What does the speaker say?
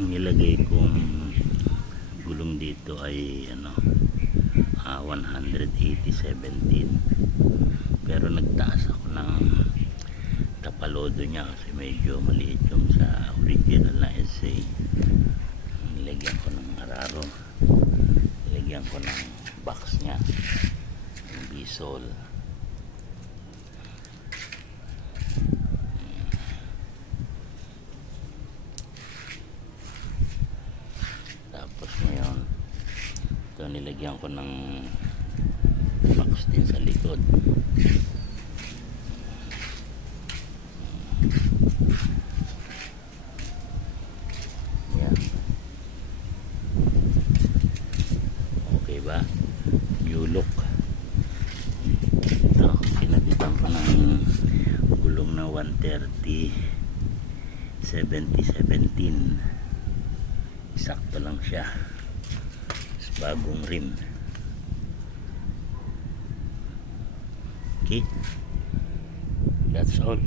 nilagay kong gulong dito ay 180/17, pero nagtaas ako ng tapalodo niya kasi medyo maliit yung sa original na SA. Nilagyan ko ng araro, nilagyan ko ng box niya, yung bisol. Tapos ngayon ito, nilagyan ko ng box din sa likod. Yan. Okay ba? New look. Ito, pinagitan ko ng gulong na 130/70/17. Sakto lang siya. Bagong rim. Okay, that's all.